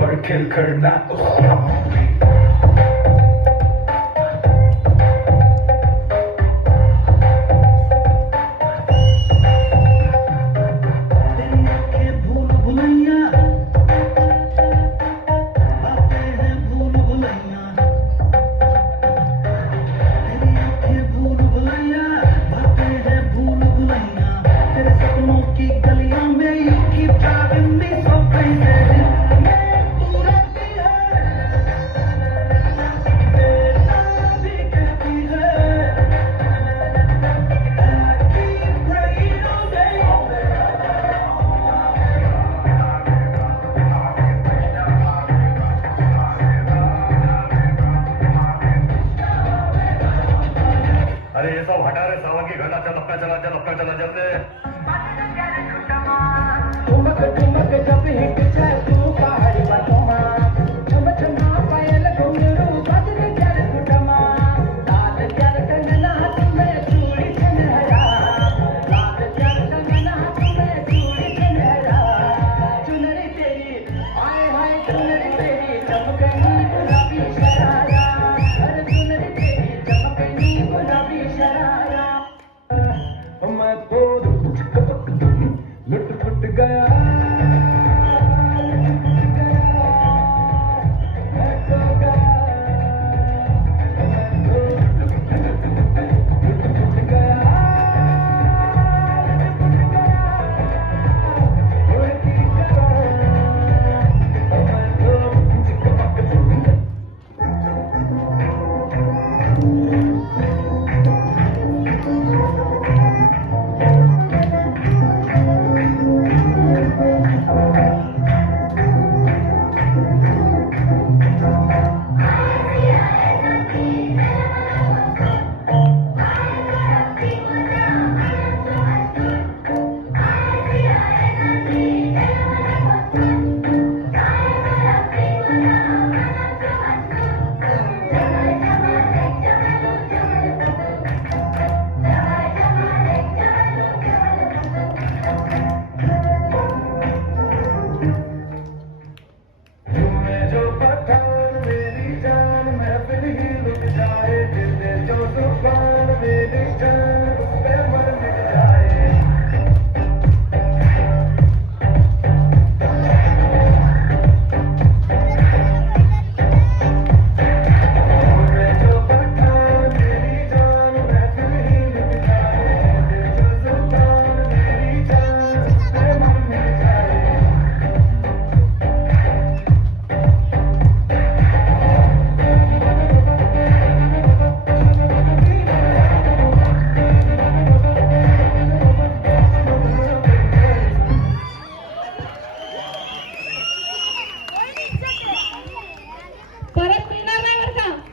पर खिलखिलना अरे ये सब हटा रे सावन की घटा चल अपना चला चल अपना चला जल्दी ठुमक ठुमक जब हिट जाए तू पहाड़ी बटोमा ठम ठमा पायल घुंघरू बदल कर कुटमा लाल कर कंगना तुम्हें चूड़ी सुनहरा लाल कर कंगना तुम्हें चूड़ी सुनहरा चुनरी तेरी आए हाय चुनरी तेरी चमकनी गुलाबी शरारा अरे चुनरी तेरी चमकनी गुलाबी शरारा मैं तो लुट फुट गया परत मिळणार नाही बरं का.